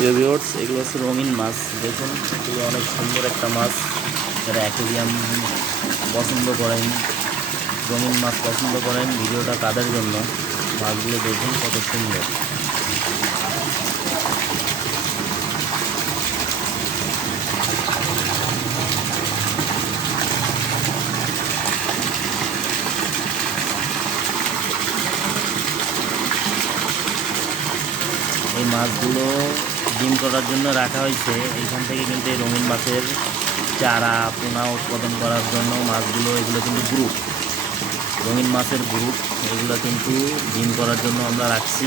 প্রিয় ভিউয়ার্স, এগুলো হচ্ছে রঙিন মাছ। দেখুন, এগুলো অনেক সুন্দর একটা মাছ। যারা অ্যাকুরিয়াম পছন্দ করেন, রঙিন মাছ পছন্দ করেন, ভিডিওটা তাদের জন্য। মাছগুলো দেখুন কত সুন্দর। এই মাছগুলো ডিম করার জন্য রাখা হয়েছে। এইখান থেকে কিন্তু এই রঙিন মাছের চারা পোনা উৎপাদন করার জন্য মাছগুলো, এগুলো কিন্তু গ্রুপ, রঙিন মাছের গ্রুপ। এগুলো কিন্তু ডিম করার জন্য আমরা রাখছি।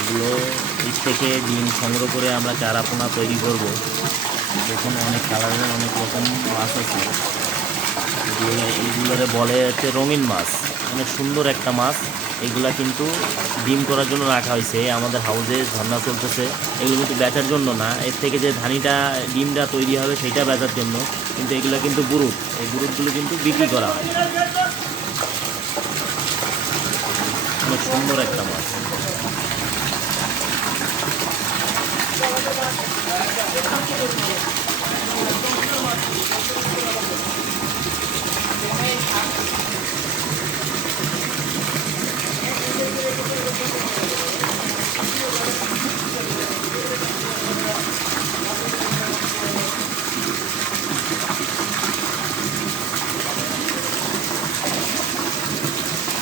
এগুলো এর থেকে ডিম সংগ্রহ করে আমরা চারা পোনা তৈরি করব। দেখুন, অনেক কালারের অনেক রকম মাছ আছে। এইগুলোরে বলে হচ্ছে রঙিন মাছ। অনেক সুন্দর একটা মাছ। এগুলা কিন্তু ডিম করার জন্য রাখা হয়েছে। আমাদের হাউসে ঝর্ণা চলতেছে। এগুলো কিন্তু বেচার জন্য না, এর থেকে যে ধানিটা ডিমটা তৈরি হবে সেটা বেচার জন্য। কিন্তু এগুলো কিন্তু বুরুট, এই বুরুটগুলো কিন্তু বিক্রি করা হয়। অনেক সুন্দর একটা মাছ।